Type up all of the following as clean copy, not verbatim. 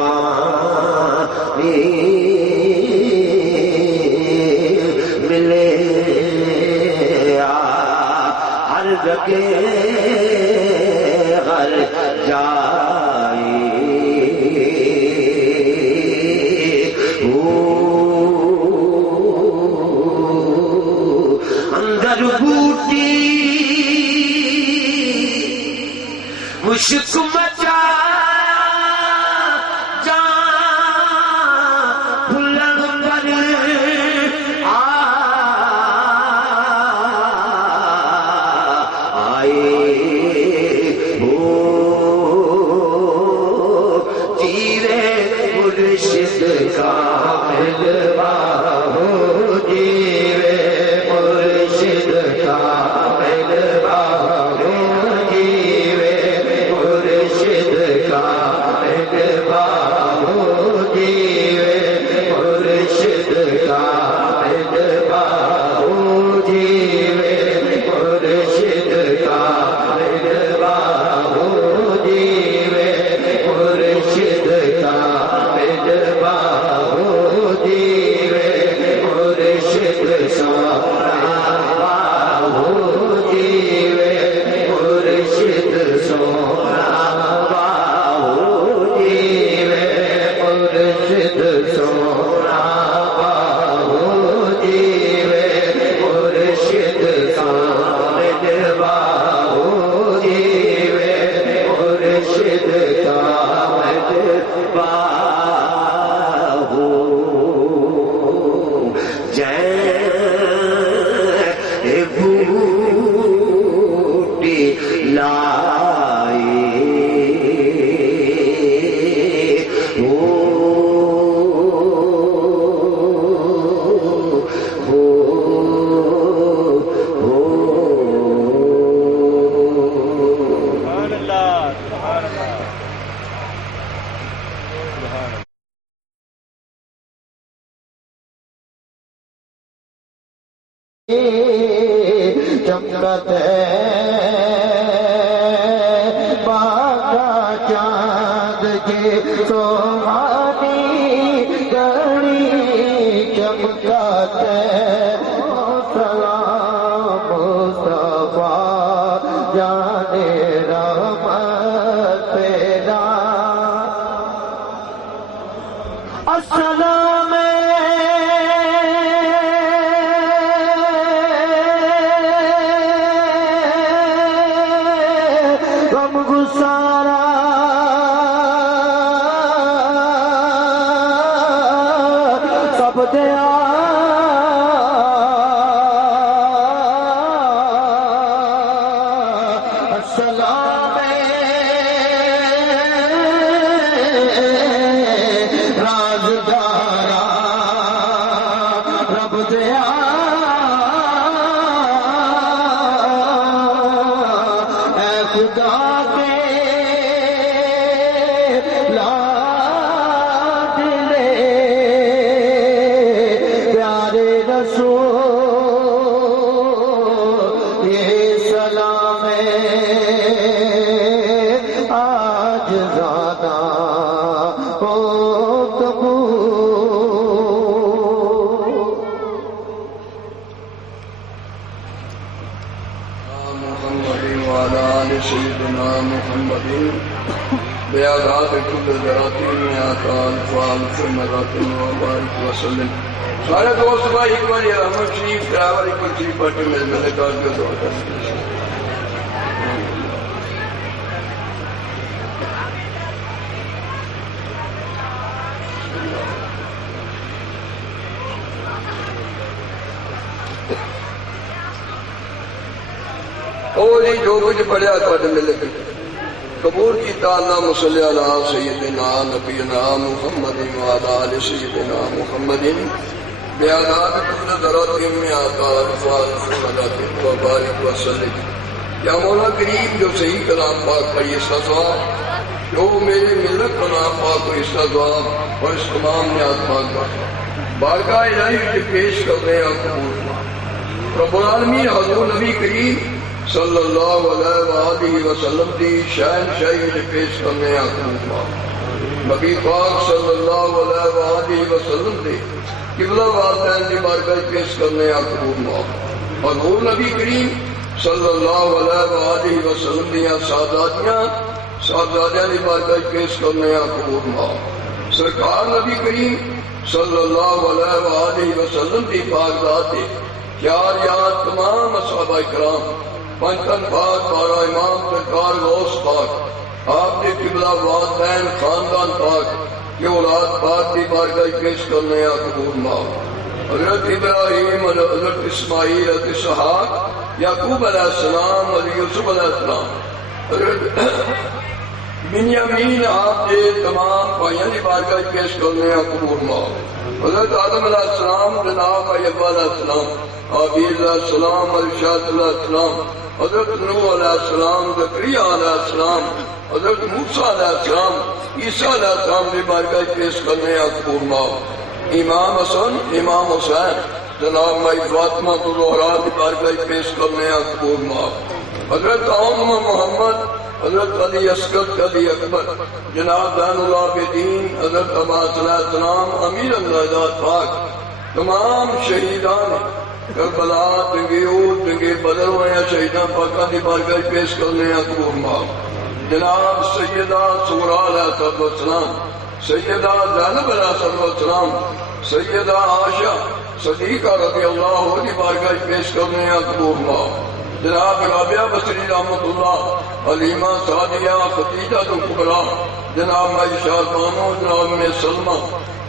پانی ملے ہر جگہ ہر جائی اندر بوٹی مشک مچا چمکت باغا چاند کی سوہانی گھڑی چمکت سلام مصطفیٰ جانے رحمت پیدا السلام سارے دوست بھائی ایک بار احمد شریف ڈرائیور ایک بار شریف پارٹی میں نے کہا کہ دعا کریں جی جو کچھ پڑھیا تھوڑے ملے قبول کی اللہم صلی علی سیدنا نبینا محمد وعلی آل سیدنا محمد بیادات کل ذرات میں آقا رفاظ وبارک وسلم. یا مولا کریم جو صحیح کلام پاک کا یہ سزا جو میرے ملت کلام پاک کو اس سزا اور اس تمام نیاز پاک کا بارگاہ الہی کے پیش کرنے قبول رب العالمین حضور نبی کریم صلی اللہ علیہ وآلہ وسلم دی شہن شاہی نے پیش کرنے قبول نبی پاک صلی اللہ علیہ وآلہ وسلم دے قبلہ والدین دی بارگاہ پیش کرنے قبول ماں اور نور نبی کریم صلی اللہ علیہ وآلہ وسلم دیا ساداتیاں دی بارگاہ پیش کرنے قبول ماں سرکار نبی کریم صلی اللہ علیہ وآلہ وسلم دی پاک ذات دے چار یاد تمام صحابہ کرام پنجتن پاک بارہ امام سرکار غوث پاک آپ نے قبلہ والدین خاندان پاک یہ اولاد پاک کی بارگاہ پیش کرنے قبول ماں حضرت ابراہیم حضرت اسماعیل حضرت اسحاق یعقوب علیہ السلام حضرت یوسف علیہ السلام حضرت بنیامین آپ کے تمام بھائیوں کی بارگاہ پیش کرنے قبول ماں حضرت آدم علیہ السلام جناب ایوب علیہ السلام حابیل علیہ السلام ارشاد علیہ السلام حضرت نوح علیہ السلام زکریا علیہ السلام حضرت موسیٰ علیہ السلام عیسیٰ علیہ السلام کی بارگاہ پیش کرنے قبول ماں امام حسن امام حسین جناب مائی فاطمہ الزہرا کی بارگاہ پیش کرنے قبول ماں حضرت عام محمد حضرت علی اصغر علی اکبر جناب زین العابدین حضرت عباس علیہ السلام امیر الغیرات پاک تمام شہیدان کربلا جنگِ احد جنگِ بدر ہوئے شہیدان پاکاں دی بارگاہ پیش کرنے قبول ماں جناب سیدہ سغرا علیہ السلام سیدہ زینب علیہ السلام سیدہ عائشہ صدیقہ رضی اللہ عنہ بارگاہ پیش کرنے قبول ماں جناب رابعہ بصری رحمۃ اللہ حلیمہ سعدیہ خدیجہ کبریٰ جناب مائی شاہ بانو جناب میں سلمہ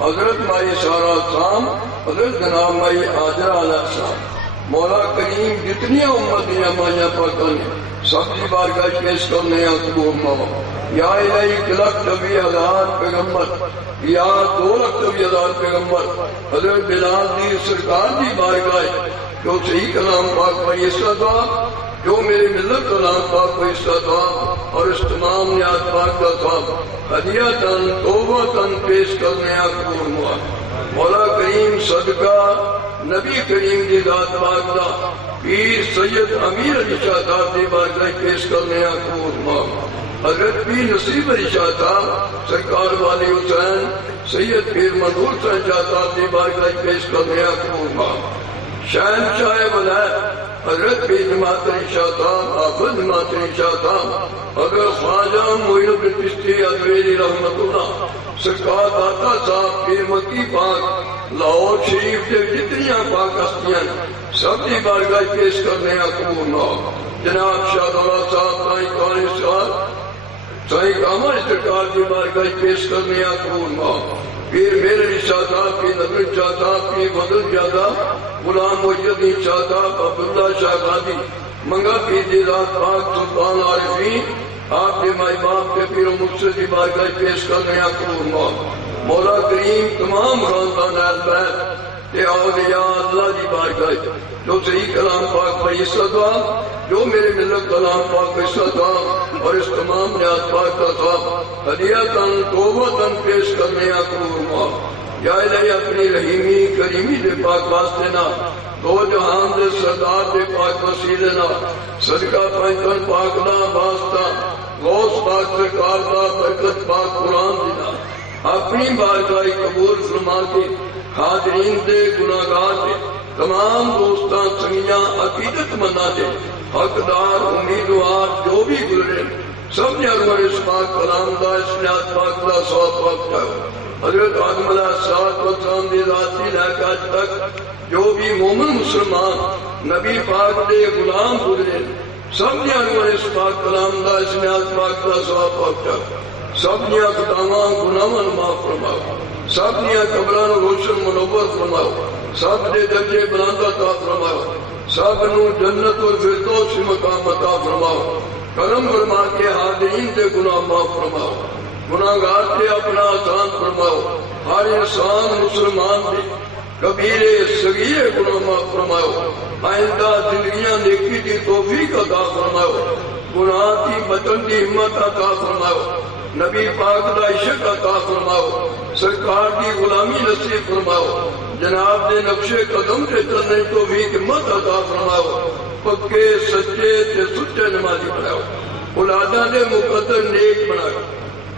حضرت مائی سارہ السلام حضرت جناب مائی حاجرہ علیہ السلام مولا کریم جتنی امتیاں مائیاں پاکاں سب کی بارگاہ پیش کرنے قبول ماں یا الہی 1,20,000 پیغمبر یا 2,20,000 پیغمبر حضرت بلال دی سرکار دی بارگاہ جو صحیح کلام پاک پر حصہ تھا جو میرے ملت کلام پاک پر حصہ تھا اور اس تمام نیات پاک کا تھا ہدیہ تن توبہ تن پیش کرنے قبول ماں مولا کریم صدقہ نبی کریم دی ذات پاک دا پیر سید امیر علی شاہ صاحب دی بارگاہ پیش کرنے قبول ماں حضرت پیر نصیب علی شاہ صاحب سرکار والی حسین سید پیر منظور شاہ صاحب دی بارگاہ پیش کرنے قبول ماں شہنشاہ ولایت حضرت پیر جماعت علی شاہ صاحب حافظ جماعت علی شاہ صاحب اگر خواجہ معین الدین چشتی ادویری رحمۃ اللہ سرکار داتا صاحب پیر مکی پاک لاہور شریف کے جتنی پاک ہستیاں سب کی بارگاہ پیش کرنے قبول ماں جناب شاہ دولہ صاحب سائیں قاری صاحب سائیں قامر سرکار کی بارگاہ پیش کرنے قبول ماں پیر میرے شاہ صاحب کی نظر شاہ صاحب کی بدل زیادہ غلام محی الدین شاہ صاحب عبداللہ شاہ غازی منگا پیر دی ذات پاک سلطان عارفین آپ کے مائی باپ کے پیر و مرشد کی بارگاہ پیش کرنے قبول ماں مولا کریم تمام خاندان اہل بیت کہ اولیاء اللہ کی بارگاہ جو صحیح کلام پاک پر حصہ تھا جو میرے ملت کلام پاک پر حصہ تھا اور اس تمام نیات پاک کا تھا ہدیہ تن توبہ تن پیش کرنے قبول ماں یا الہی اپنی رحیمی کریمی دے پاک واسطے نہ دو جہان دے سردار دے پاک وسیلے نہ صدقہ پنجتن پاک دا واسطہ غوث پاک سرکار دا برکت پاک قرآن دینا اپنی بارگاہ قبول فرما کے حاضرین دے گناہگار دے تمام دوستان سنگیاں عقیدت منداں دے حقدار امیدوار جو بھی گزرے سب نے اگر اس پاک کلام دا اس نیات پاک دا سواب پاک کرو حضرت آدم علیہ السلام دی ذاتی لائق آج تک جو بھی مومن مسلمان نبی پاک دے غلام گزرے سب نے اگر اس پاک کلام دا اس نیات پاک دا سواب پاک کرو سب نے خطاواں گناہاں معاف فرماؤ سب نے قبراں روشن منور فرماؤ سب نے درجے بلند عطا فرماؤ سب نو جنت اور فردوس مقام عطا فرماؤ کرم فرما کے حاضرین دے گناہ معاف فرماؤ گناہگار کے اپنا آسان فرماؤ ہر انسان مسلمان بھی کبیرے صغیرے گناہ معاف فرماؤ آئندہ زندگیاں نیکی کی توفیق عطا فرماؤ گناہ کی بچن کی ہمت عطا فرماؤ نبی پاک دا عشق عطا فرماؤ سرکار کی غلامی نصیب فرماؤ جناب دے نقش قدم کے چلنے کو بھی ہمت عطا فرماؤ پکے سچے تے سچے نمازی بناؤ اولاداں دے مقدر نیک بناؤ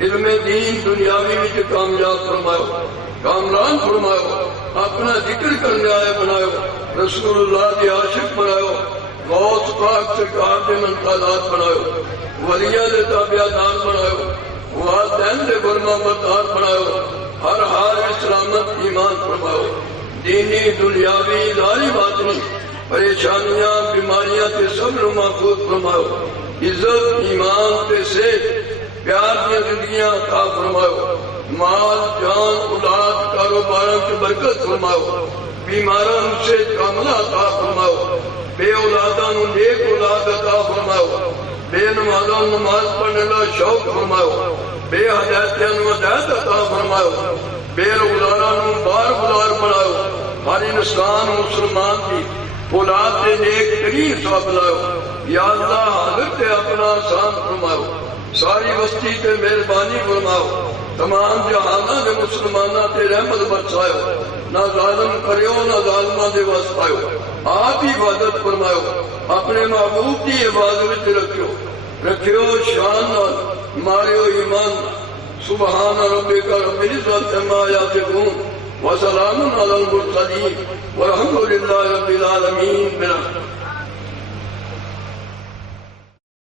علم دین دنیاوی وچ کامیاب فرماؤ، کامران فرماؤ، اپنا ذکر کرنے آئے بناؤ، رسول اللہ دی عاشق بناؤ، غوث پاک سرکار دے منقادات بناؤ، ولیاں دے تابعدار بناؤ، والدین دے فرما بردار بناؤ، ہر حال سلامت ایمان فرماؤ، دینی دنیاوی ظاہری باطنی پریشانیاں بیماریاں تے سب نو محفوظ فرماؤ، عزت ایمان تے صحت پیار کی زندگیاں عطا فرماؤ، مال جان اولاد کاروباراں کی برکت فرماؤ، بیماراں سے کاملہ عطا فرماؤ، بے اولاداں نو نیک اولاد عطا فرماؤ، بے نمازاں نماز پڑھنے کا شوق فرماؤ، بے ہدایتاں نو ہدایت عطا فرماؤ، بے روزگاراں نو بار گزار بناؤ، ہر انسان مسلمان کی اولاد کے نیک ترین سب لاؤ، یا اللہ حاضر تے اپنا آسان فرماؤ، ساری بستی تے مہربانی فرماؤ، تمام جہاناں دے مسلماناں تے رحمت برساؤ، نہ ظالم کریو نہ ظالماں دے وس پاؤ، آپ ہی عبادت فرماؤ، اپنے محبوب کی عبادت وچ رکھیو شان نال ماریو ایمان، سبحان ربک رب العزت عما یصفون وسلام علی المرسلین والحمد للہ رب العالمین۔